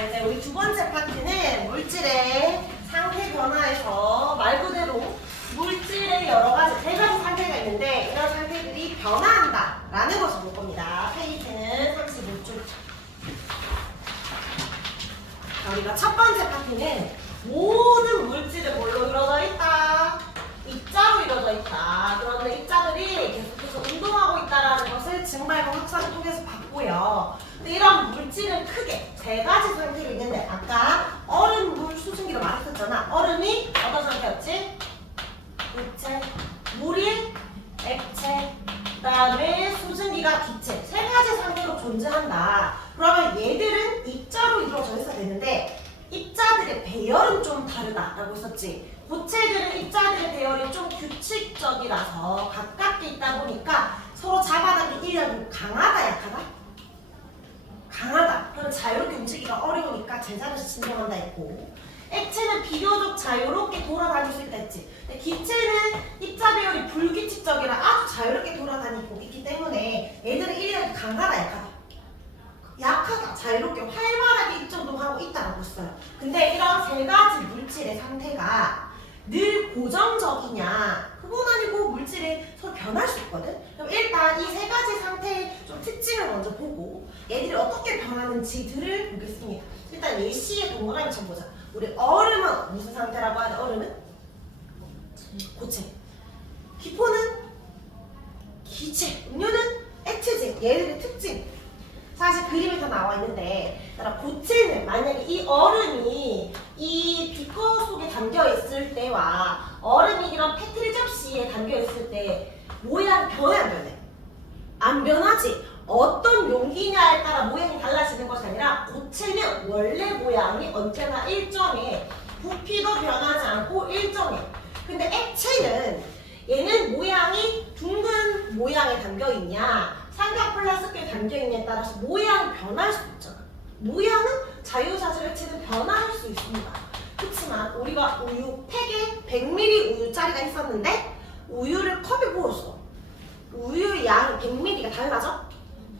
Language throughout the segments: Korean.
자, 이제 우리 두 번째 파트는 물질의 상태 변화에서 말 그대로 물질의 여러 가지, 세 가지 상태가 있는데 이런 상태들이 변화한다 라는 것을 볼 겁니다. 페이지는 35쪽. 자, 우리가 첫 번째 파트는 모든 물질은 뭘로 이루어져 있다? 입자로 이루어져 있다. 그런데 입자들이 계속해서 운동하고 있다는 것을 증발과 확산을 통해서 봤고요. 근데 이런 물질은 크게 세 가지 상태가 있는데 아까 얼음, 물, 수증기로 말했었잖아. 얼음이 어떤 상태였지? 액체, 물이 액체, 그 다음에 수증기가 기체. 세 가지 상태로 존재한다. 그러면 얘들은 입자로 이루어져 있어야 되는데 입자들의 배열은 좀 다르다라고 했었지. 고체들은 입자들의 배열이 좀 규칙적이라서 가깝게 있다 보니까 서로 잡아당기기 인력이 강하다, 약하다? 강하다. 그럼 자유롭게 움직이기가 어려우니까 제자리에서 진정한다 했고, 액체는 비교적 자유롭게 돌아다닐 수 있다 했지. 근데 기체는 입자 배열이 불규칙적이라 아주 자유롭게 돌아다니고 있기 때문에 얘들은 인력이 강하다, 약하다? 약하다. 자유롭게 활발하게 입전동하고 있다라고 했어요. 근데 이런 세 가지 물질의 상태가 늘 고정적이냐? 그건 아니고 물질이 서로 변할 수 있거든? 그럼 일단 이 세 가지 상태의 좀 특징을 먼저 보고 얘들이 어떻게 변하는지들을 보겠습니다. 일단 예시의 동그라미 좀 보자. 우리 얼음은 무슨 상태라고 하냐? 얼음은? 고체. 기포는? 기체. 음료는? 액체지. 얘들의 특징. 사실 그림이 다 나와 있는데, 고체는 만약에 이 얼음이 이 비커 속에 담겨 있을 때와 얼음이 이런 페트리 접시에 담겨 있을 때 모양 변해 안 변해? 안 변하지. 어떤 용기냐에 따라 모양이 달라지는 것이 아니라 고체는 원래 모양이 언제나 일정해. 부피도 변하지 않고 일정해. 근데 액체는 얘는 모양이 둥근 모양에 담겨 있냐 삼각 플라스틱에 담겨있냐에 따라서 모양이 변할 수 있잖아. 모양은 자유자재 액체는 변화할 수 있습니다. 그렇지만 우리가 우유 팩에 100ml 우유짜리가 있었는데 우유를 컵에 부었어. 우유의 양이 100ml가 달라져?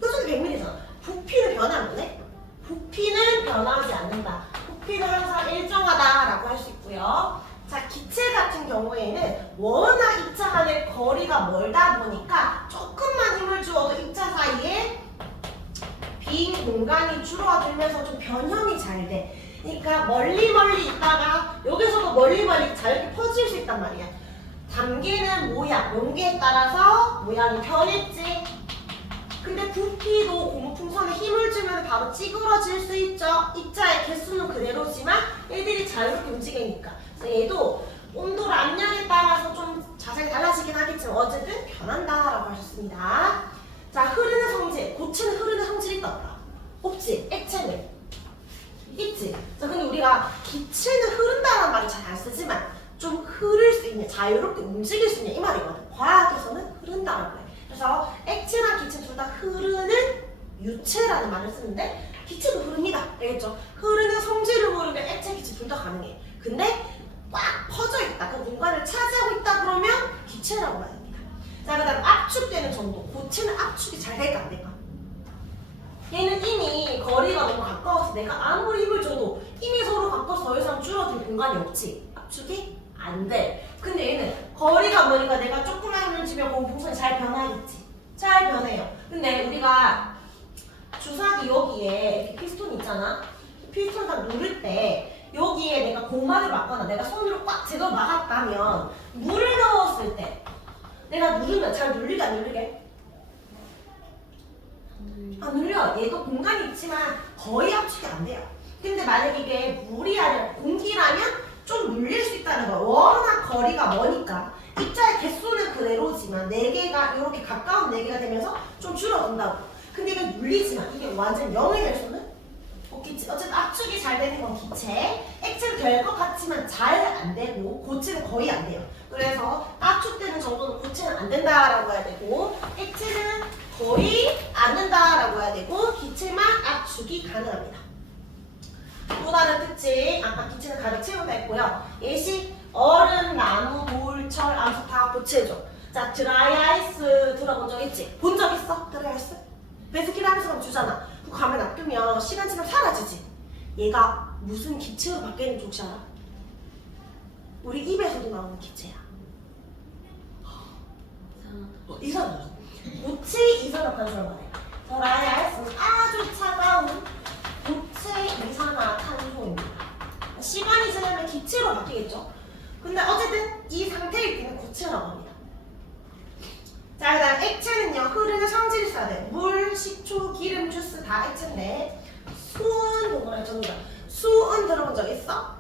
그중에 100ml잖아. 부피는 변하는 거네? 부피는 변하지 않는다. 부피는 항상 일정하다라고 할 수 있고요. 자, 기체 같은 경우에는 워낙 입자 간의 거리가 멀다 보니까 조금만 힘을 주어도 입자 사이에 빈 공간이 줄어들면서 좀 변형이 잘 돼. 그러니까 멀리 있다가 여기서도 멀리 자유롭게 퍼질 수 있단 말이야. 담기는 모양, 용기에 따라서 모양이 변했지. 근데 부피도 고무풍선에 힘을 주면 바로 찌그러질 수 있죠. 입자의 개수는 그대로지만 얘들이 자유롭게 움직이니까. 그래서 얘도 온도 압력에 따라서 좀 자세히 달라지긴 하겠지만 어쨌든 변한다라고 하셨습니다. 자, 흐르는 성질. 고체는 흐르는 성질이 있다 없다? 없지. 액체는 있지. 자, 근데 우리가 기체는 흐른다는 말을 잘 안 쓰지만 좀 흐를 수 있냐, 자유롭게 움직일 수 있냐 이 말이거든. 과학에서는 흐른다라고 해. 그래서 액체랑 기체 둘 다 흐르는 유체라는 말을 쓰는데 기체도 흐릅니다. 알겠죠? 흐르는 성질을 모르면 액체, 기체 둘 다 가능해. 근데 꽉 퍼져 있다, 그 공간을 차지하고 있다 그러면 기체라고 말합니다. 자, 그 다음 압축되는 정도. 고체는 압축이 잘 될까 안 될까? 얘는 이미 거리가 너무 가까워서 내가 아무리 힘을 줘도 힘이 서로 가까워서 더 이상 줄어들 공간이 없지. 압축이 안 돼. 근데 얘는 거리가 멀으니까 내가 조금만 힘을 주면 공풍선이 잘 변하겠지. 잘 변해요. 근데 우리가 주사기 여기에 이렇게 피스톤 있잖아. 피스톤 딱 누를 때 여기에 내가 고마를 막거나 내가 손으로 꽉 제대로 막았다면 물을 넣었을 때 내가 누르면 잘 눌리게 안 눌리게? 안 눌려. 얘도 공간이 있지만 거의 압축이 안 돼요. 근데 만약에 이게 물이 아니라 공기라면 좀 눌릴 수 있다는 거야. 워낙 거리가 머니까. 입자의 개수는 그대로지만 4개가 이렇게 가까운 4개가 되면서 좀 줄어든다고. 근데 이게 눌리지만 이게 완전 0이 될 수는 없겠지. 어쨌든 압축이 잘 되는 건 기체. 액체는 될 것 같지만 잘 안 되고 고체는 거의 안 돼요. 그래서 압축되는 정도는 고체는 안 된다라고 해야 되고 액체는 거의 안 된다라고 해야 되고 기체만 압축이 가능합니다. 또 다른 특징, 아까 기체는 가득 채우다 했고요. 예시, 얼음, 나무, 돌, 철, 암석 다 고체죠. 자, 드라이아이스 들어본 적 있지? 본 적 있어? 드라이아이스? 베스킨 라빈스가 주잖아. 그거 가면 놔두면 시간 지나면 사라지지. 얘가 무슨 기체로 바뀌는지 혹시 알아? 우리 입에서도 나오는 기체야. 이산화탄소. 고체 이산화탄소를 말해. 들어야 할 수 아주 차가운 고체 이산화탄소입니다. 시간이 지나면 기체로 바뀌겠죠. 근데 어쨌든 이 상태일 때는 고체라고 합니다. 자, 그 다음 액체는요, 흐르는 성질이 있어야 돼. 물, 식초, 기름, 주스 다 액체인데 수은 동그라미 전부다. 수은 들어본 적 있어?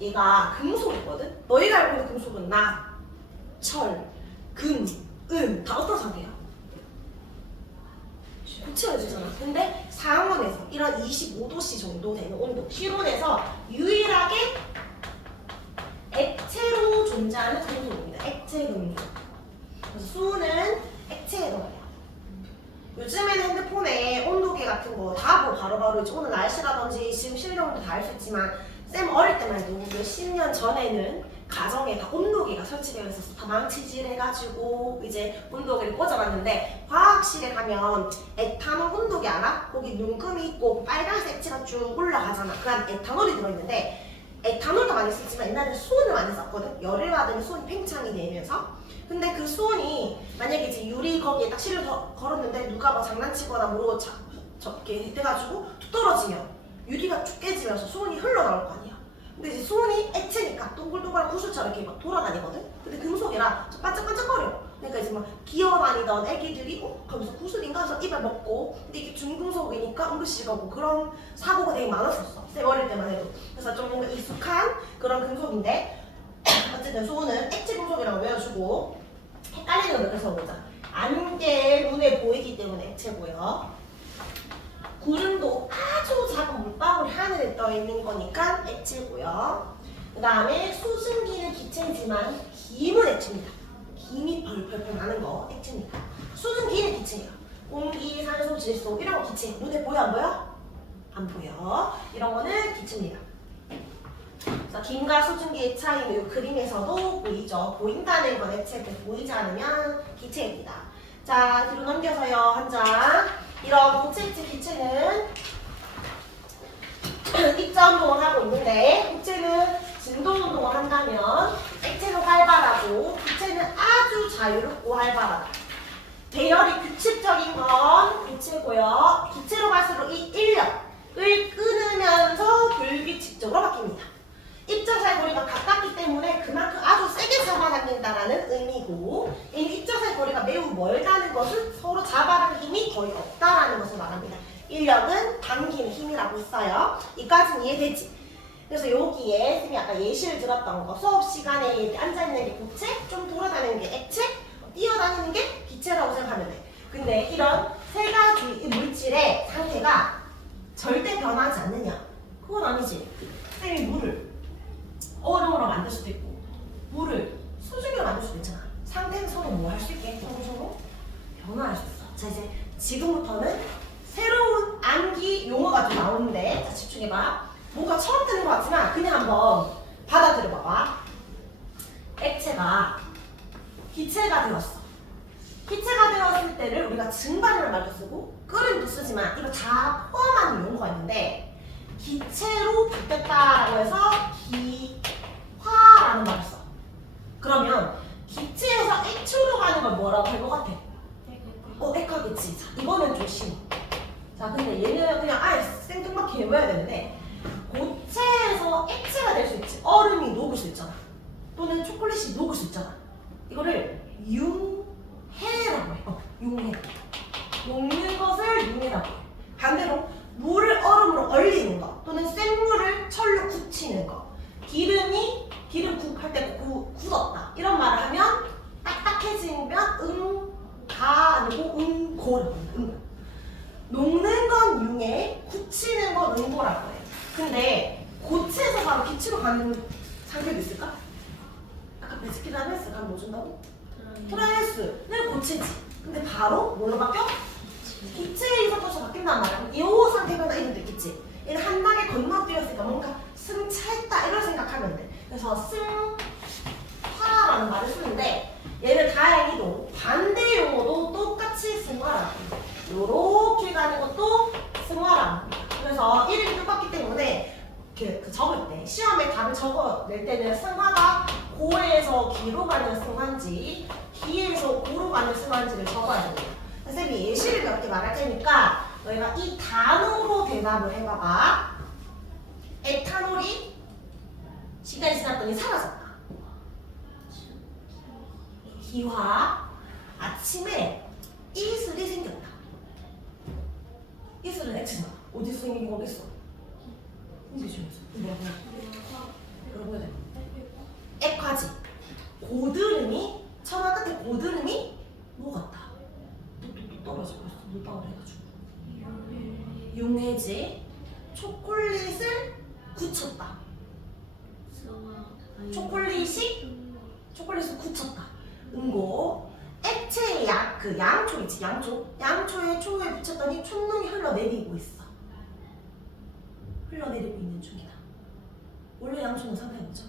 얘가 금속이거든? 너희가 알고 있는 금속은 나, 철, 금, 은 다 어떤 상태야? 고체가 되잖아. 근데 상온에서 이런 25도씨 정도 되는 온도, 실온에서 유일하게 액체로 존재하는 금속입니다. 액체 금속. 그래서 수은은 액체에 넣어요. 요즘에는 핸드폰에 온도계 같은 거 다 뭐 바로바로 이제 오늘 날씨라든지 지금 실내온도 다 알 수 있지만 쌤 어릴 때만 해도 몇십 년 전에는 가정에 다 온도계가 설치되어 있었어. 다 망치질 해가지고 이제 온도계를 꽂아놨는데 화학실에 가면 에탄올 온도계 알아? 거기 눈금이 있고 빨간색 액체가 쭉 올라가잖아. 그 안에 에탄올이 들어있는데 에탄올도 많이 쓰지만 옛날에 수온을 많이 썼거든. 열을 받으면 수온이 팽창이 되면서. 근데 그 수온이 만약에 이제 유리 거기에 딱 실을 걸었는데 누가 뭐 장난치거나 모르고 이렇게 돼가지고 툭 떨어지면 유리가 쭉 깨지면서 수온이 흘러나올 거 아니야. 근데 이제 수온이 액체니까 동글동글한 구슬처럼 이렇게 막 돌아다니거든. 근데 금속이라 반짝반짝거려. 그러니까 이제 막 기어다니던 애기들이 거기서 구슬인가 해서 입에 먹고, 근데 이게 중금속이니까 응급실 가고 그런 사고가 되게 많았었어. 쌤 어릴 때만 해도. 그래서 좀 뭔가 익숙한 그런 금속인데 어쨌든 수은은 액체 금속이라고 외워주고, 헷갈리는 거 그래서 보자. 안개 눈에 보이기 때문에 액체고요. 구름도 아주 작은 물방울이 하늘에 떠 있는 거니까 액체고요. 그 다음에 수증기는 기체이지만 김은 액체입니다. 김이 펄펄펄 나는 거 액체입니다. 수증기는 기체예요. 공기, 산소, 질소 이런 거 기체. 눈에 보여 안 보여? 안 보여. 이런 거는 기체입니다. 자, 김과 수증기의 차이는 이 그림에서도 보이죠. 보인다는 건 액체고 보이지 않으면 기체입니다. 자, 뒤로 넘겨서요. 한 장. 이런 고체, 액체, 기체는 입자 운동을 하고 있는데 고체는 진동 운동을 한다면 액체는 활발하고 기체는 아주 자유롭고 활발하다. 배열이 규칙적인 건 고체고요. 기체로 갈수록 이 인력을 끊으면서 불규칙적으로 바뀝니다. 입자사의 거리가 가깝기 때문에 그만큼 아주 세게 잡아당긴다는 의미고, 이 입자사의 거리가 매우 멀다는 것은 서로 잡아당기는 힘이 거의 없다라는 것을 말합니다. 인력은 당기는 힘이라고 했어요. 이까지는 이해되지? 그래서 여기에 쌤이 아까 예시를 들었던 거, 수업 시간에 앉아있는 게 고체, 좀 돌아다니는 게 액체, 뛰어다니는 게 기체라고 생각하면 돼. 근데 이런 세 가지 물질의 상태가 절대 변하지 않느냐? 그건 아니지. 쌤이 물을 얼음으로 만들 수도 있고 물을 수증기로 만들 수도 있잖아. 상태는 서로 뭐 할 수 있게? 서로 변화할 수 있어. 자, 이제 지금부터는 새로운 암기 용어가 좀 나오는데, 자, 집중해봐. 뭔가 처음 듣는 것 같지만 그냥 한번 받아들여봐봐. 액체가 기체가 되었어. 기체가 되었을 때를 우리가 증발이라는 말도 쓰고 끓음도 쓰지만 이거 다 포함하는 용어가 있는데, 기체로 바뀌었다라고 해서 기화라는 말을 써. 그러면 기체에서 액체로 가는 걸 뭐라고 할 것 같아? 액화겠지. 자, 이거는 좀 쉬워. 자, 근데 얘는 그냥 아예 생뚱맞게 외워야 되는데, 고체에서 액체가 될 수 있지. 얼음이 녹을 수 있잖아. 또는 초콜릿이 녹을 수 있잖아. 이거를 융해라고 해. 융해. 녹는 것을 융해라고 해. 반대로 물을 얼음으로 얼리는 거, 또는 생물을 철로 굳히는 거, 기름 굽할 때 굳었다 이런 말을 하면 딱딱해지면 응가 아니고 응고라고 합니다. 녹는 건 융해, 굳히는 건 응고라고 해요. 근데 고체에서 바로 기체로 가는 상태도 있을까? 아까 베스킨라빈스 했을까? 뭐 준다고? 트라이애스는 고체지. 근데 바로 뭘로 바뀌어? 기체의 이성도시 바뀐단 말이야. 이 상태 변화 이런 데 있겠지. 얘는 한 단계 건너뛰었으니까 뭔가 승차했다 이런 생각하면 돼. 그래서 승화라는 말을 쓰는데, 얘는 다행히도 반대 용어도 똑같이 승화라고. 요렇게 가는 것도 승화라고. 그래서 이름이 똑같기 때문에 그 적을 때 시험에 답을 적어낼 때는 승화가 고에서 기로 가는 승화인지 기에서 고로 가는 승화인지를 적어야 돼요. 선생님이 예시를 몇 개 말할 테니까 너희가 이 단어로 대답을 해봐봐. 에탄올이 시간이 지났더니 사라졌다. 기화 아침에 이슬이 생겼다. 이슬은 X다. 어디서 생긴 거겠어? 공기 중에서. 뭐라고 해야 돼? 액화지. 고드름이 처마 끝에 고드름이 뭐 같다? 뚝뚝뚝 떨어지고 있어. 물방울 해가지고. 융해지. 초콜릿을 굳혔다. 초콜릿을 굳혔다. 응고. 액체의 그 양초 있지, 양초에 초에 붙였더니 촛농이 흘러내리고 있어. 흘러내리고 있는 중이다. 원래 양초는 상태가 뭐죠?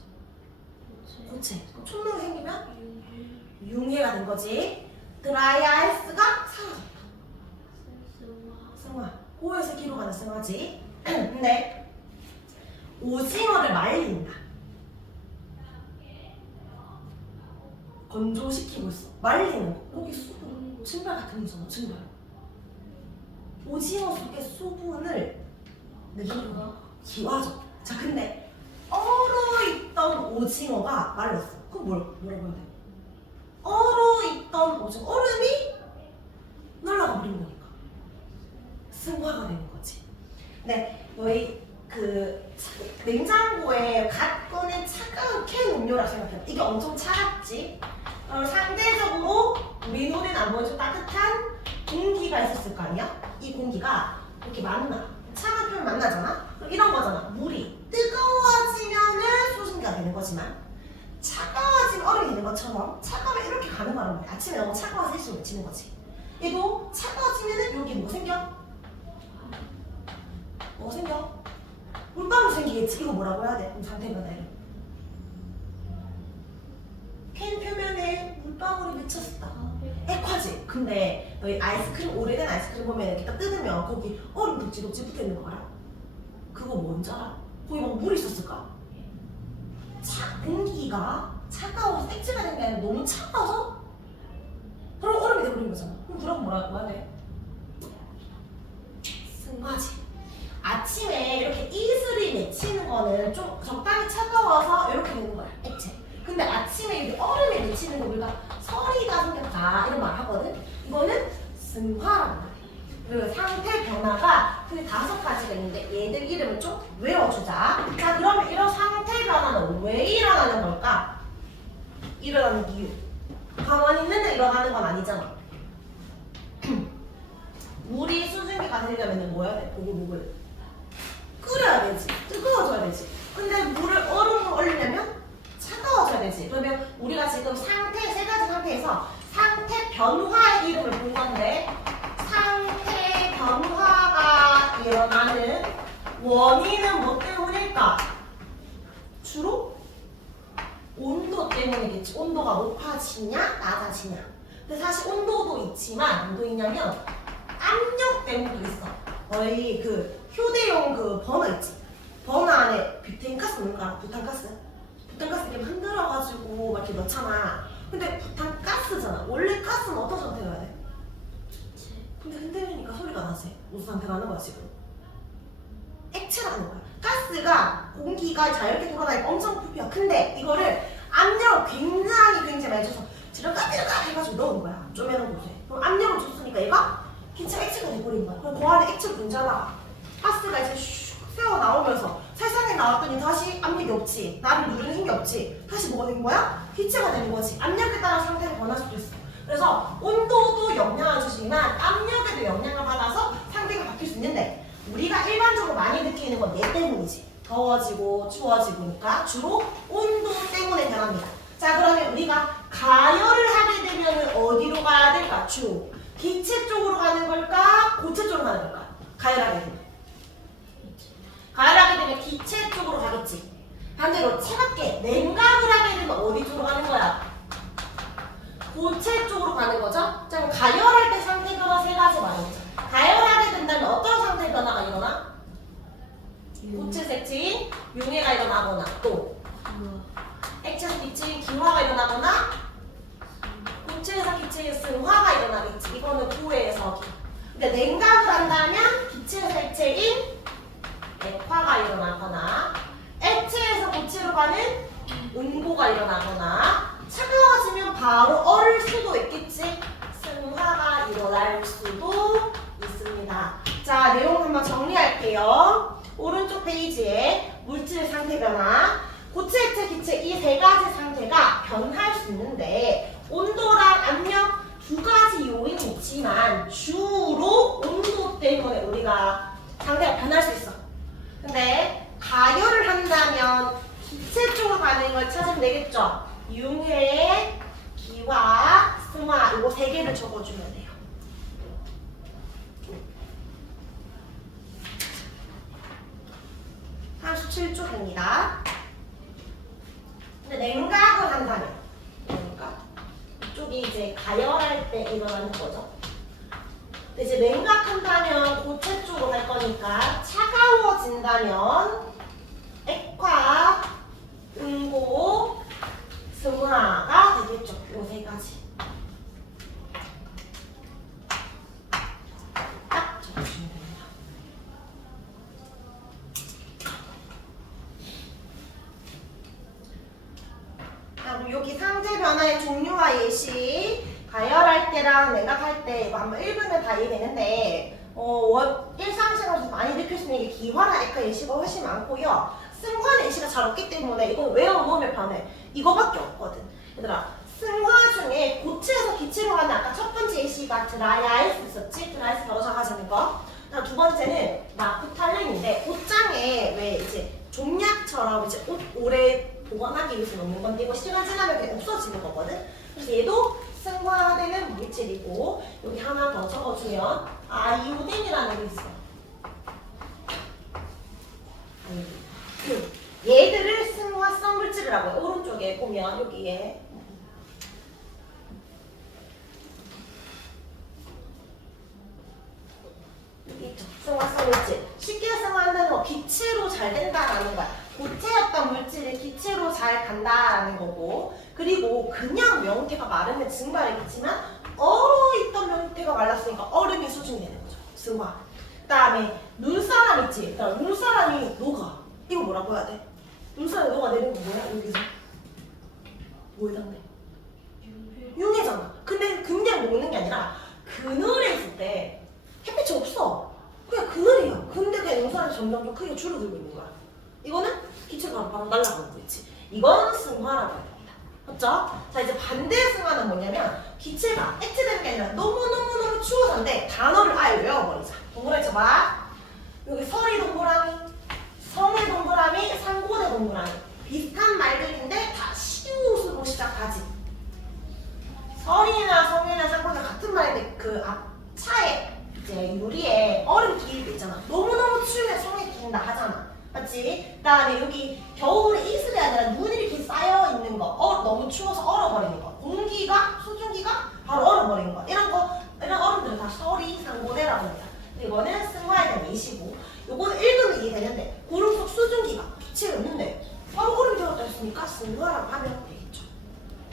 고체. 촛농이 생기면 융해가 된 거지. 드라이 아이스가 사라졌다. 승화. 고에서 기로 가는 승화지. 근데 오징어를 말린다. 건조시키고 있어. 말리는 거. 여기 수분, 증발 같은 거잖아. 증발. 오징어 속의 수분을 내려놓는 기화죠. 자, 근데 얼어있던 오징어가 말랐어. 그거 뭐라고 해야 돼? 얼어있던 오징어. 얼음이 날아가 버린 거니까 승화가 되는 거지. 네, 너희 그 냉장고에 갓 꺼낸 차가운 캔 음료라 생각해. 이게 엄청 차갑지? 상대적으로 우리 눈에는 안 보여도 따뜻한 공기가 있었을 거 아니야? 이 공기가 이렇게 만나. 차가운 표현 만나잖아? 그럼 이런 거잖아. 물이 뜨거워지면은 소진기가 되는 거지만 차가워지면 얼음이 되는 것처럼 차가우면 이렇게 가는 거란 말이야. 아침에 너무 차가워서 일찍 외치는 거지. 얘도 차가워지면은 여기 뭐 생겨? 뭐 생겨? 물방울 생기겠지. 이거 뭐라고 해야 돼? 상태 변화를. 캔 표면에 물방울이 맺혔다. 액화지. 근데 너희 아이스크림, 오래된 아이스크림 보면 이렇게 딱 뜯으면 거기 얼음 독지 붙어있는 거 알아? 그거 뭔지 알아? 거기 막 물이 있었을까? 공기가 차가워서 액체가 된 게 아니라 너무 차가워서 그럼 얼음이 돼버린 거잖아. 그럼 그럼 뭐라고 해야 돼? 승화지. 아침에 이렇게 이슬이 맺히는 거는 좀 적당히 차가워서 이렇게 되는 거야, 액체. 근데 아침에 이렇게 얼음이 맺히는 거 우리가 서리가 생겼다 이런 말 하거든. 이거는 승화라는 말이야. 그리고 상태 변화가 근데 5가지가 있는데 얘들 이름을 좀 외워주자. 자, 그러면 이런 상태 변화는 왜 일어나는 걸까? 일어나는 이유. 가만히 있는데 일어나는 건 아니잖아. 물이 수증기가 되려면 뭐 해야 돼? 보글보글 끓여야 되지. 뜨거워져야 되지. 근데 물을 얼음을 얼리려면 차가워져야 되지. 그러면 우리가 지금 상태, 3가지 상태에서 상태 변화의 이름을 본 건데 상태 변화가 일어나는 원인은 뭐 때문일까? 주로 온도 때문이겠지. 온도가 높아지냐 낮아지냐. 근데 사실 온도도 있지만 온도 있냐면 압력 때문도 있어. 너희 그 휴대용 그 버너 있지? 버너 안에 뷰테인가스 넣는 거 알아? 부탄가스? 부탄가스 이렇게 흔들어가지고 막 이렇게 넣잖아. 근데 부탄가스잖아. 원래 가스는 어떤 상태가 돼? 근데 흔들리니까 소리가 나지. 무슨 상태가 나는 거야 지금? 액체라는 거야. 가스가 공기가 자유롭게 돌아다니고 엄청 부피야. 근데 이거를 압력을 굉장히 많이 줘서 들어가 해가지고 넣은 거야. 쪼매는 곳에. 그럼 압력을 줬으니까 얘가 기체가 액체가 돼버린 거야. 그럼 그 안에 액체를 분자가 가스가 이제 슉 새어 나오면서 세상에 나왔더니 다시 압력이 없지. 나를 누르는 힘이 없지. 다시 뭐가 된 거야? 기체가 되는 거지. 압력에 따라 상태가 변할 수도 있어. 그래서 온도도 영향을 주지만 압력에도 영향을 받아서 상태가 바뀔 수 있는데 우리가 일반적으로 많이 느끼는 건 얘 때문이지. 더워지고 추워지고니까 주로 온도 때문에 변합니다. 자, 그러면 우리가 가열을 하게 되면 어디로 가야 될까? 주 기체 쪽으로 가는 걸까? 고체 쪽으로 가는 걸까? 가열하게 되면 기체 쪽으로 가겠지. 반대로 차갑게 냉각을 하게 되면 어디 쪽으로 가는 거야? 고체 쪽으로 가는 거죠? 자, 그럼 가열할 때 상태 변화 3가지 말해보자. 가열하게 된다면 어떤 상태 변화가 일어나? 고체 색채인 용해가 일어나거나 또 액체에서 기체인 기화가 일어나거나 고체에서 기체인 승화가 일어나겠지. 이거는 고해에서. 근데 냉각을 한다면 기체에서 액체인 액화가 일어나거나 액체에서 고체로 가는 응고가 일어나거나 차가워지면 바로 얼을 수도 있겠지. 승화가 일어날 수도 있습니다. 자, 내용 한번 정리할게요. 오른쪽 페이지에 물질 상태 변화, 고체, 액체, 기체 이 세 가지 상태가 변할 수 있는데 온도랑 압력 두 가지 요인이 있지만 주로 온도 때문에 우리가 상태가 변할 수 있어. 근데 가열을 한다면 기체 쪽으로 가는 걸 찾으면 되겠죠. 융해, 기화, 승화 이거 세 개를 적어주면 돼요. 한 17쪽입니다. 근데 냉각을 한다면 냉각 이쪽이 이제 가열할 때 일어나는 거죠. 근데 이제 냉각한다면 고체 쪽으로 갈 거니까 차가워진다면 액화, 응고, 승화가 되겠죠. 요 세 가지. 딱 적어주면 됩니다. 그럼 여기 상태 변화의 종류와 예시 가열할 때랑 냉각할 때 이거 한번 읽으면 다 이해되는데 일상생활에서 많이 느낄 수 있는 게 기화나 액화 예시가 훨씬 많고요. 승화 예시가 잘 없기 때문에 이거 외워놓으면 편해. 이거밖에 없거든. 얘들아, 승화 중에 고체에서 기체로 가는 아까 첫 번째 예시가 드라이아이스 있었지? 드라이아이스 바로 작아지는 거. 두 번째는 나프탈렌인데 옷장에 왜 이제 종약처럼 이제 옷 오래 보관하기 위해서 놓는 건데 이거 시간 지나면 그냥 없어지는 거거든. 그래서 얘도 승화되는 물질이고 여기 하나 더 적어주면 아이오딘이라는 게 있어. 얘들을 승화성 물질이라고 해요. 오른쪽에 보면 여기에 여기 있죠. 승화성 물질. 쉽게 승화한다는 거 기체로 잘 된다라는 거야. 고체였던 물질이 기체로 잘 간다라는 거고, 그리고 그냥 명태가 마르면 증발이겠지만 얼어있던 명태가 말랐으니까 얼음이 수증이 되는 거죠. 승화. 그 다음에 눈사람 있지? 눈사람이 녹아. 이거 뭐라고 해야 돼? 눈사람이 녹아내리는 거 뭐야? 여기서 뭐 해당돼? 융해잖아. 근데 그냥 녹는 게 아니라 그늘에 있을 때 햇빛이 없어. 그냥 그늘이야. 근데 그냥 눈사람이 점점 더 크게 줄어들고 있는 거야. 이거는 기체가 바로 날아가는 거 있지. 이건 승화라고 해야 됩니다. 맞죠? 자, 이제 반대의 승화는 뭐냐면 기체가 액체되는 게 아니라 너무너무너무 추워서인데 단어를 아예 외워버리자. 동그라미 쳐봐. 여기 설이 동그라미, 성의 동그라미, 상고대 동그라미. 비슷한 말들인데 다 시옷으로 시작하지. 설이나 성이나 상고대 같은 말인데 그 앞차에 이제 유리에 얼음 끼일 때 있잖아. 너무너무 추우면 성에 끼인다 하잖아. 맞지? 그 다음에 여기 겨울에 이슬이 아니라 눈이 이렇게 쌓여 있는 거, 너무 추워서 얼어버리는 거, 공기가, 수증기가 바로 얼어버리는 거, 이런 얼음들은 다 설이 상고대라고 합니다. 이거는 승화에 대한 예시고, 요거는 읽으면 이해되는데, 구름 속 수증기가 빛이 없는데 바로 얼음이 되었다 했으니까 승화라고 하면 되겠죠.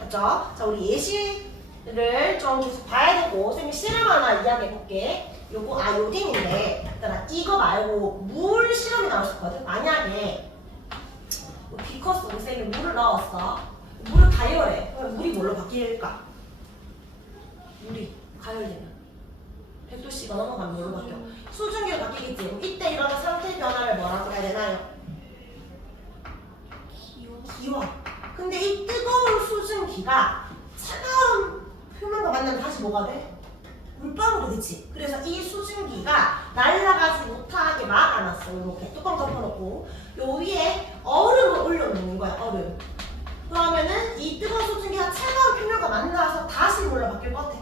맞죠? 자, 우리 예시를 좀 계속 봐야 되고, 선생님이 실험 하나 이야기해볼게. 요거 아요딘인데 이거 말고 물 실험이 나올 수 있거든. 만약에 비커스 옷에 물을 넣었어. 물을 가열해. 그럼 물이 뭘로 바뀔까? 물이 가열되면 100도씨가 넘어가면 뭘로 바뀌어? 수증기로 바뀌겠지. 그럼 이때 일어난 상태 변화를 뭐라고 해야 되나요? 기화. 근데 이 뜨거운 수증기가 차가운 표면과 만나면 다시 뭐가 돼? 물방울이 되지. 그래서 이 수증기가 날아가지 못하게 막아놨어. 이렇게 뚜껑 덮어놓고 요 위에 얼음을 올려놓는 거야. 얼음. 그러면은 이 뜨거운 수증기가 차가운 표면과 만나서 다시 물로 바뀔 것 같아.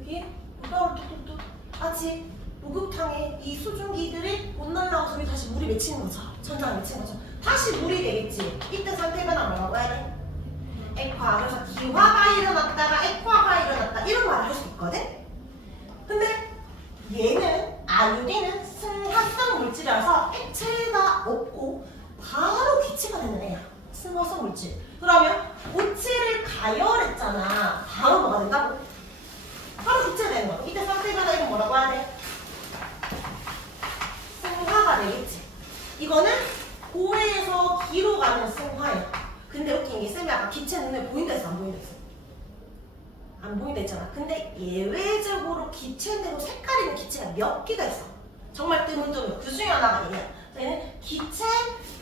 여기 물방울 뚝뚝뚝 마치 목욕탕에 이 수증기들이 못 날아가서 여기 다시 물이 맺히는 거죠. 천장에 맺히는 거죠. 다시 물이 되겠지. 이때 상태 변화 뭐라고 해야 돼? 액화. 그래서 기화가 일어났다가 액화가 일어났다 이런 말을 할 수 있거든. 근데 얘는 아유딘은 승화성 물질이라서 액체가 없고 바로 기체가 되는 애야. 승화성 물질. 그러면 고체를 가열했잖아. 바로 뭐가 된다고? 바로 기체가 되는 거야. 이때 상태 변화 이건 뭐라고 해야 돼? 승화가 되겠지. 이거는 고에서 기로 가는 승화야. 근데 웃긴 게 쌤이 아까 기체 눈에 보인다 했어, 안 보인다 했어? 안 보인다 했잖아. 근데 예외적으로 기체대로 색깔 있는 기체가 몇 개가 있어. 정말 드문드문. 그 중에 하나가 얘야. 얘는 기체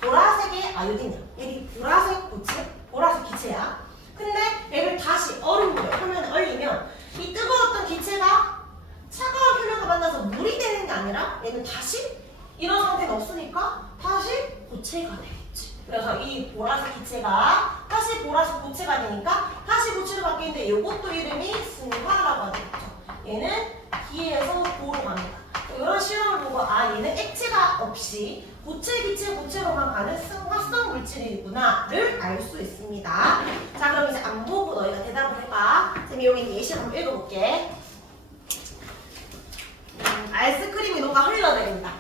보라색의 아요딘이야. 여기 보라색 고체, 보라색 기체야. 근데 얘를 다시 얼음물에 표면에 얼리면 이 뜨거웠던 기체가 차가운 표면과 만나서 물이 되는 게 아니라 얘는 다시 이런 상태가 없으니까 다시 고체가 되겠지. 그래서 이 보라색 기체가 다시 보라색 고체가 되니까 다시 고체로 바뀌는데 이것도 이름이 승화라고 하겠죠. 얘는 기에서 고로 갑니다. 이런 실험을 보고 아 얘는 액체가 없이 고체, 기체, 고체로만 가는 승화성 물질이구나를 알 수 있습니다. 자 그럼 이제 안 보고 너희가 대답을 해봐. 쌤이 여기 예시 한번 읽어볼게. 아이스크림이 녹아 흘러내린다.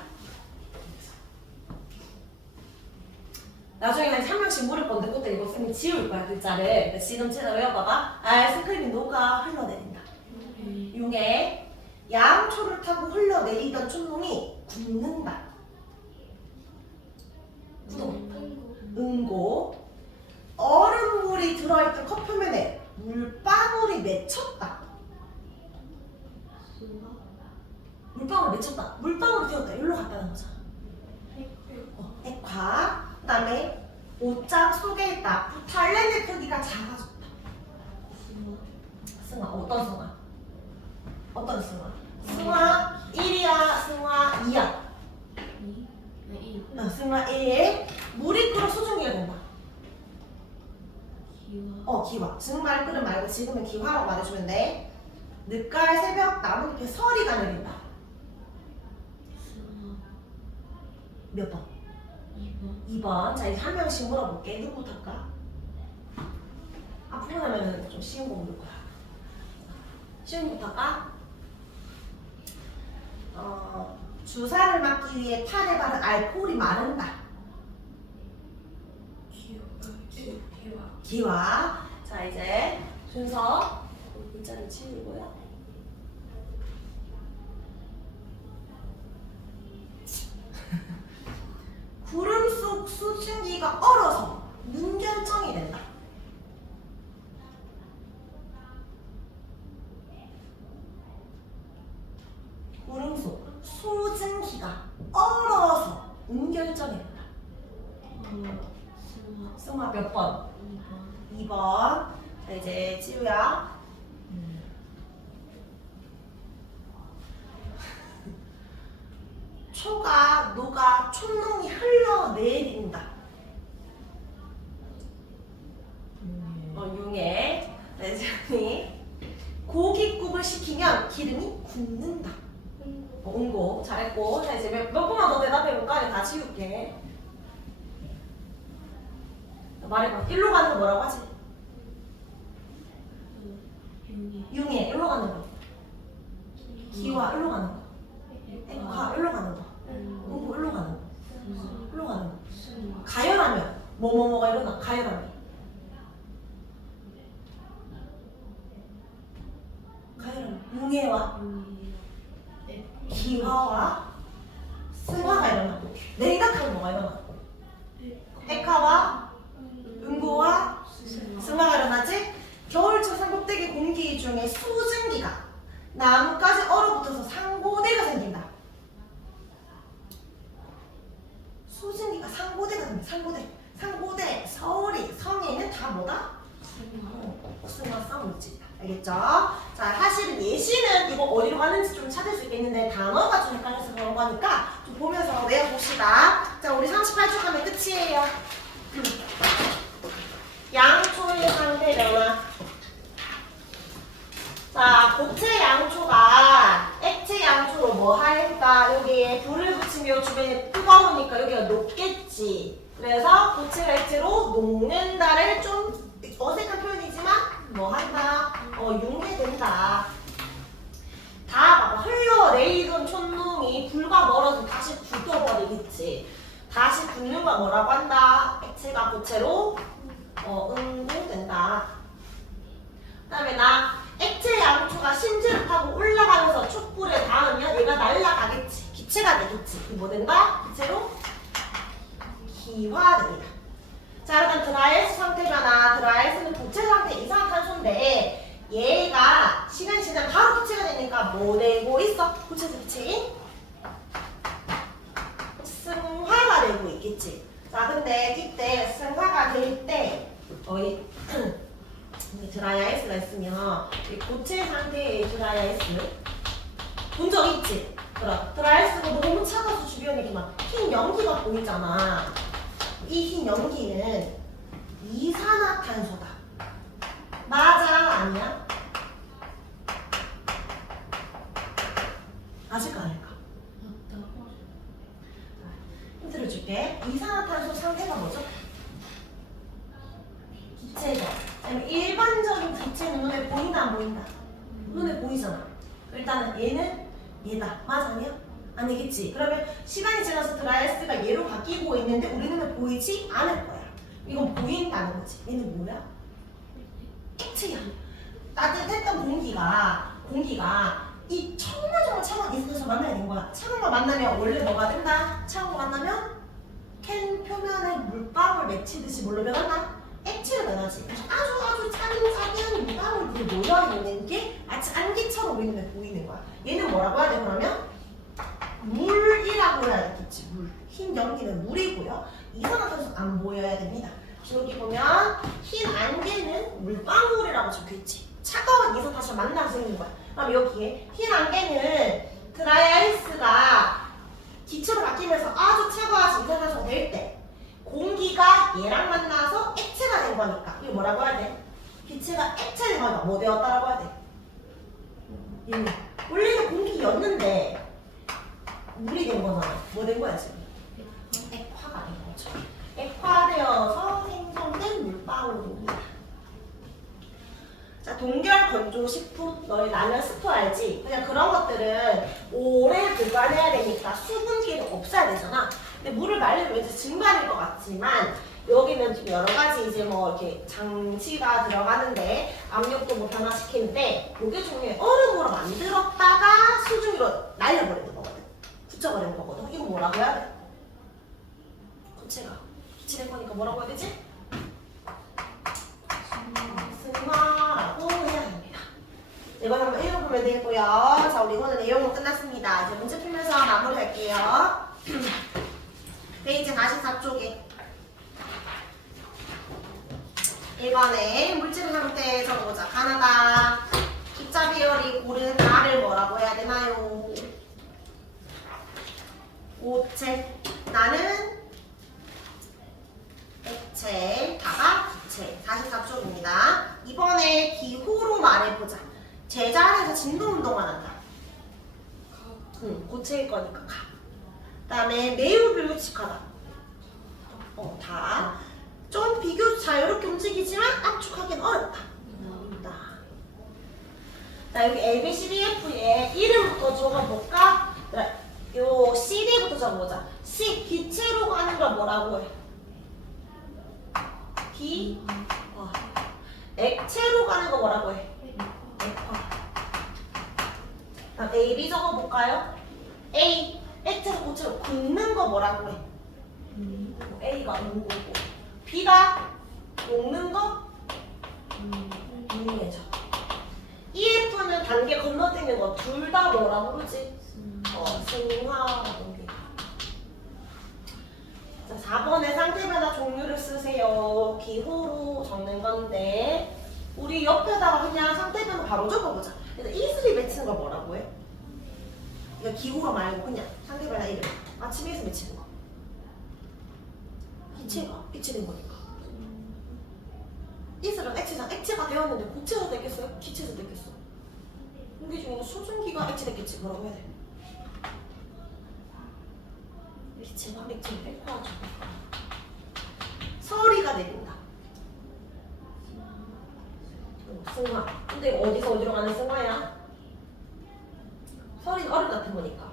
나중에 한 명씩 물을 건데 그때 이거 쌤이 지울 거야 글자를. 지름체로 외워봐봐. 아이스크림이 녹아 흘러내린다. 융에 양초를 타고 흘러내리던 촛농이 굳는다. 응고. 얼음물이 들어있던 컵 표면에 물방울이 맺혔다. 물방울이 맺혔다. 물방울이 되었다. 여기로 갔다는 거잖아. 액화. 그 다음에 옷장 속에 있다. 달래의 크기가 작아졌다. 승화. 어떤 승화? 어떤 승화? 승화 1이야? 승화 2야? 승화 1. 물이 끓어 수증기가 된다. 기화. 정말 끓음 말고 지금은 기화라고 말해주면 돼. 늦가을 새벽 나뭇잎에 서리가 내린다. 몇 번? 2번. 자, 이제 한 명씩 물어볼게. 누구부터 할까? 앞으로 하면은 좀 쉬운 거 물을 거야. 쉬운 거부터 할까? 주사를 맞기 위해 팔에 바른 알코올이 마른다. 기화. 자, 이제 순서. 글자를 치우고요. 구름 속 수증기가 얼어서 눈결정이 된다. 구름 속 수증기가 얼어서 눈결정이 된다. 승화 몇 번? 2번. 자, 이제 지우야. 초가 녹아 촛농이 흘러내린다. 융에. 네, 고깃국을 시키면 기름이 굳는다. 응고. 잘했고. 자, 이제 몇 번만 더 대답해볼까? 다 지울게. 말해봐. 일로 가는 거 뭐라고 하지? 융에. 일로 가는 거. 기와. 일로 가는 거. 액화. 일로 가는 거. 응고. 일로 가는 거. 일로 가는 거. 가열하면 뭐가 일어나? 가열하면. 융해와 기화와 승화가 일어나고 냉각하면 뭐가 일어나? 액화와 응고와 승화가 일어나지? 겨울철 산꼭대기 공기 중에 수증기가 나뭇가지 얼어붙어서 상고대가 생긴다. 수증기가 상고대가 생긴다. 상고대, 서울이, 성에는 다 뭐다? 승화성 물질이다. 알겠죠? 자, 사실은 예시는 이거 어디로 가는지 좀 찾을 수 있겠는데 단어가 좀 헷갈려서 그런 거니까 좀 보면서 외워봅시다. 자, 우리 38초 하면 끝이에요. 양초의 상태 변화. 자, 고체 양초가 액체 양초로 뭐 할까? 여기에 불을 붙이면 주변이 뜨거우니까 여기가 녹겠지. 그래서 고체가 액체로 녹는다를 좀 어색한 표현이지만 뭐 한다? 융해된다. 다 봐봐. 흘러내리던 촛농이 불과 멀어서 다 그치? 다시 붙는 걸 뭐라고 한다? 액체가 고체로 응고된다. 그 다음에 나 액체 양초가 심지를 타고 올라가면서 촛불에 닿으면 얘가 날아가겠지. 기체가 되겠지. 뭐 된다? 기체로 기화됩니다. 자, 일단 드라이아이스 상태 변화. 드라이아이스는 고체 상태 이산화탄소인데 얘가 시간이 지나면 바로 기체가 되니까 뭐 되고 있어? 고체에서 기체인 승화가 되고 있겠지. 자, 근데 이때 승화가 될 때 드라이아이스가 있으면 이 고체 상태의 드라이아이스 본 적 있지? 그럼 드라이아이스가 너무 차가워서 주변에 이렇게 막 흰 연기가 보이잖아. 이 흰 연기는 이산화탄소다. 맞아? 아니야? 아실까 아닐까? 힌트를 줄게. 이산화탄소 상태가 뭐죠? 기체죠. 일반적인 기체는 눈에 보인다 안 보인다? 눈에 보이잖아. 일단은 얘는 얘다. 맞아 아니야? 아니겠지. 그러면 시간이 지나서 드라이아이스가 얘로 바뀌고 있는데 우리 눈에 보이지 않을 거야. 이건 보인다는 거지. 얘는 뭐야? 액체야. 따뜻했던 공기가 이 정말 차가운 이산화탄소 만나야 되는 거야. 차가운 걸 만나면 원래 뭐가 된다? 차가운 거 만나면 캔 표면에 물방울 맺히듯이 뭘로 변한다? 액체로 변하지. 아주 작은 물방울들이 모여있는 게 마치 안개처럼 우리 눈에 보이는 거야. 얘는 뭐라고 해야 돼 그러면? 물이라고 해야 되겠지. 물. 흰 연기는 물이고요. 이산화탄소 안 보여야 됩니다. 여기 보면 흰 안개는 물방울이라고 적혀있지. 차가운 이산화탄소 만나서 생긴 거야. 그럼 여기에 흰 안개는 드라이아이스가 기체로 바뀌면서 아주 차가워진 이산화탄소가 될 때 공기가 얘랑 만나서 액체가 된 거니까 이거 뭐라고 해야 돼? 기체가 액체 된 거니까 뭐 되었다라고 해야 돼? 원래는 공기였는데 물이 된 거잖아. 뭐 된 거야 지금? 액화가 된 거죠. 액화되어서 생성된 물방울입니다. 자, 동결 건조식품, 너희 라면 스프 알지? 그냥 그런 것들은 오래 보관해야 되니까 수분기는 없어야 되잖아. 근데 물을 말리면 왠지 증발일 것 같지만 여기는 지금 여러 가지 이제 뭐 이렇게 장치가 들어가는데 압력도 뭐 변화시키는데 요게 중에 얼음으로 만들었다가 수증기로 날려버리는 거거든. 붙여버리는 거거든. 이거 뭐라고 해야 돼? 고체가 기체된 거니까 뭐라고 해야 되지? 승화라고 해야 합니다. 이건 한번 읽어보면 되고요. 자, 우리 이거는 내용은 끝났습니다. 이제 문제 풀면서 마무리할게요. 페이지 44쪽에 1번에 물질 상태 적어보자. 가나다 입자 비율이 고른 나를 뭐라고 해야 되나요? 고체. 나는 액체, 다가 기체. 44쪽입니다. 이번에 기호로 말해보자. 제자 안에서 진동 운동을 한다. 고체일 거니까 가. 그 다음에 매우 불규칙하다. 다. 좀 비교적 자유롭게 움직이지만 압축하기는 어렵다. 자, 여기 A, B, C, D, F에 이름부터 적어볼까? 요 C, D부터 적어보자. C, 기체로 가는 걸 뭐라고 해? B, 액체로 가는 거 뭐라고 해? 액화. 다음 A, B 적어볼까요? A, 액체에서 고체로 굽는 거 뭐라고 해? A가 응고고 B가 녹는 거? 응애죠. EF는 단계 건너뛰는 거 둘 다 뭐라고 그러지? 승화라고 합니다. 자, 4번에 상태 변화 종류를 쓰세요. 기호로 적는 건데 우리 옆에다가 그냥 상태 변화 바로 적어보자. 그래서 이슬이 맺히는 걸 뭐라고 해? 이거 기호로 말고 그냥 상태 변화 이름. 아침에서 맺히는 거. 기체가 기체된 거니까. 이슬은 액체가 되었는데 고체가 됐겠어요? 기체가 됐겠어? 공기 중에 수증기가 액체됐겠지. 뭐라고 해야 돼? 기체가 액체를 액화하죠. 서리가 내린다. 승화. 근데 어디서 어디로 가는 승화야? 서리는 얼음 같은 거니까.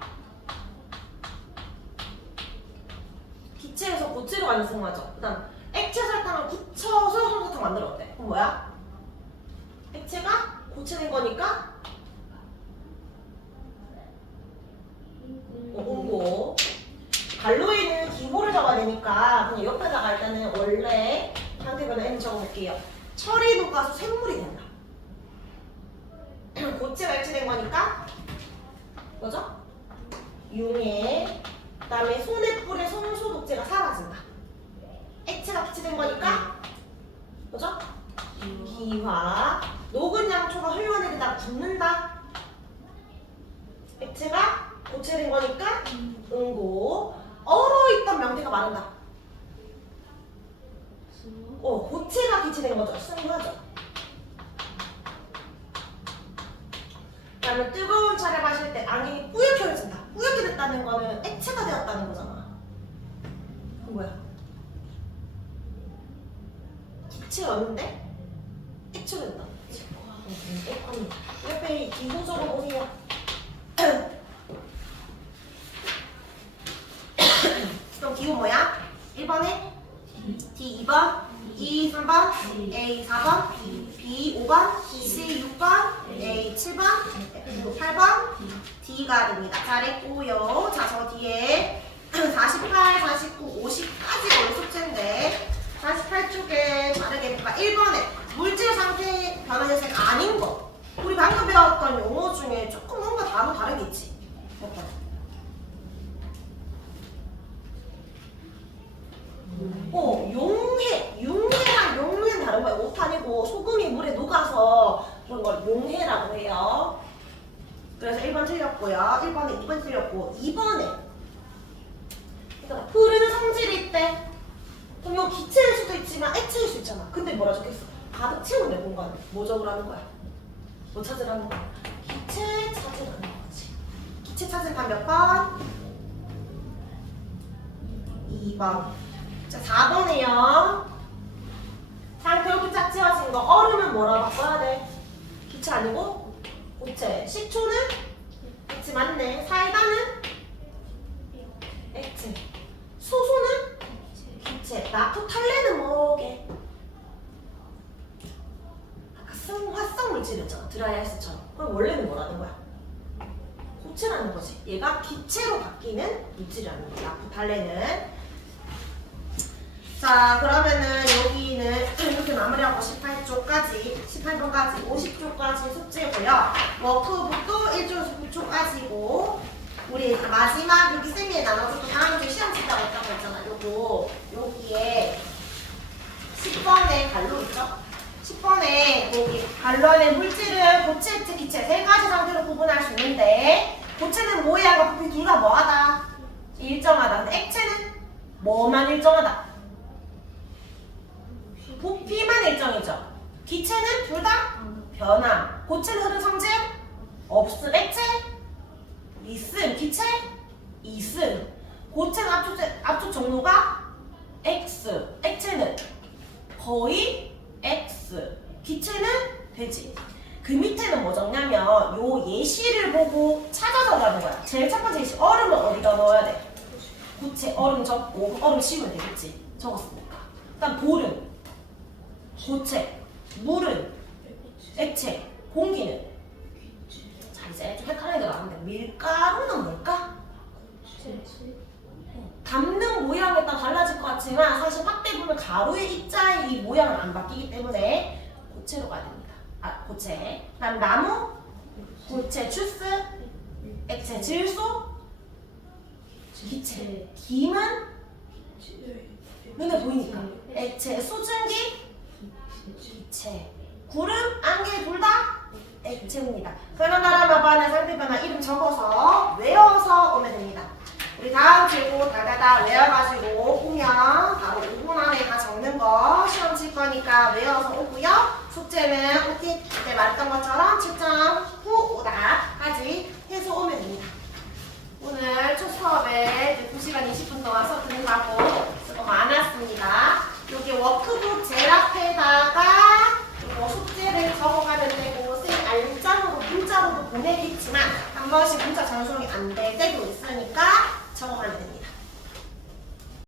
들어가는 승화죠. 그 다음 액체 설탕을 굳혀서 솜사탕 만들었대. 그럼 뭐야? 액체가 고체된 거니까 응고. 갈로에는 기호를 적어야 되니까 그냥 옆에다가 일단은 원래 상태 변화 N 적어볼게요. 철이 녹아서 샘물이 된다. 고체가 액체된 거니까 뭐죠? 융해. 그 다음에 손에 뿌린 손소 독재가 사라진다. 액체가 기체된 거니까 뭐죠? 기화. 녹은 양초가 흘러내리다 굳는다. 액체가 고체된 거니까 응고. 얼어있던 명태가 마른다. 고체가 기체된 거죠. 승화죠. 그 다음에 뜨거운 차를 마실 때 안경이 뿌옇게해진다. 뿌옇게 됐다는 거는 액체가 되었다는 거잖아. 그건 뭐야? 기체였는데 액체가 됐다. 옆에 기호적으로 보세요. 그럼 기호 뭐야? 1번에 D 2번, E 3번, A 4번, B 5번, C 6번, A 7번, 8번, D가 됩니다. 잘했고요. 자, 저 뒤에 48, 49, 50까지가 우리 숙제인데 48쪽에 다르게 볼까? 1번에 물질 상태 변화 현상 아닌 거. 우리 방금 배웠던 용어 중에 조금 뭔가 단어 다르겠지? 몇 번? 융해랑 용해는 다른 거예요. 오탄이고 소금이 물에 녹아서 그런 걸 용해라고 해요. 그래서 1번 틀렸고요. 1번에 2번 틀렸고 2번에 그러니까 흐르는 성질이 있대. 그럼 이거 기체일 수도 있지만 액체일 수 있잖아. 근데 뭐라 적혔어? 가득 채운 내 공간. 뭐 적으라는 거야? 뭐 찾으라는 거야? 기체 찾으라는 거지. 기체 찾은 단 몇 번? 2번. 자, 4번에요. 상태 이렇게 짝 지워진 거. 얼음은 뭐라고 바꿔야 돼? 기체 아니고 고체. 식초는 액체 맞네. 사이다는 액체. 수소는 기체. 나프탈렌은 뭐게? 아까 승화성 물질이었잖아. 드라이아이스처럼. 그럼 원래는 뭐라는 거야? 고체라는 거지. 얘가 기체로 바뀌는 물질이라는 거야. 나프탈렌은. 자, 그러면은 여기는 이렇게 마무리하고 18쪽까지, 18번까지, 50쪽까지 숙제고요. 워크북도 1조 9초까지고, 우리 마지막 여기 쌤이 나눠줬고 다음 주에 시험 친다고 했다고 했잖아. 요거, 여기에 10번에 갈로 있죠? 10번에 여기 갈로 안에 물질을 고체, 액체, 기체 세 가지 상태로 구분할 수 있는데, 고체는 모양과 부피 둘 다 뭐하다? 일정하다. 근데 액체는 뭐만 일정하다? 부피만 일정이죠. 기체는 둘 다 변함. 고체는 흐른 성질 없음. 액체 있음. 기체 있음. 고체는 압축 정도가 X. 액체는 거의 X. 기체는 되지. 그 밑에는 뭐 적냐면 요 예시를 보고 찾아서 가는 거야. 제일 첫 번째 예시. 얼음은 어디다 넣어야 돼? 고체. 얼음 적고 얼음 씌우면 되겠지. 적었으니까. 일단 볼은 고체, 물은 액체, 공기는 자 이제 좀 헷갈리게 나왔는데 밀가루는 뭘까? 담는 모양에 따라 달라질 것 같지만 사실 확대 보면 가루의 입자의 이 모양은 안 바뀌기 때문에 고체로 가야 됩니다. 아 고체. 그다음 나무, 고체, 주스, 액체, 질소, 기체. 김은 눈에 보이니까 액체, 수증기, 기체. 구름, 안개 둘 다 액체입니다. 그런 나라 마반의 상태 변화 이름 적어서 외워서 오면 됩니다. 우리 다음 주고 다다다 외워가지고 오면 바로 5분 안에 다 적는 거 시험 칠 거니까 외워서 오고요. 숙제는 OT 그때 말했던 것처럼 7점 후 오답까지 해서 오면 됩니다. 오늘 첫 수업에 2시간 20분 동안 수업 듣는다고 수고 많았습니다. 여기 워크북 제일 앞에다가 숙제를 적어가면 되고 쌤 알장으로 문자로도 보내겠지만 한 번씩 문자 전송이 안 될 때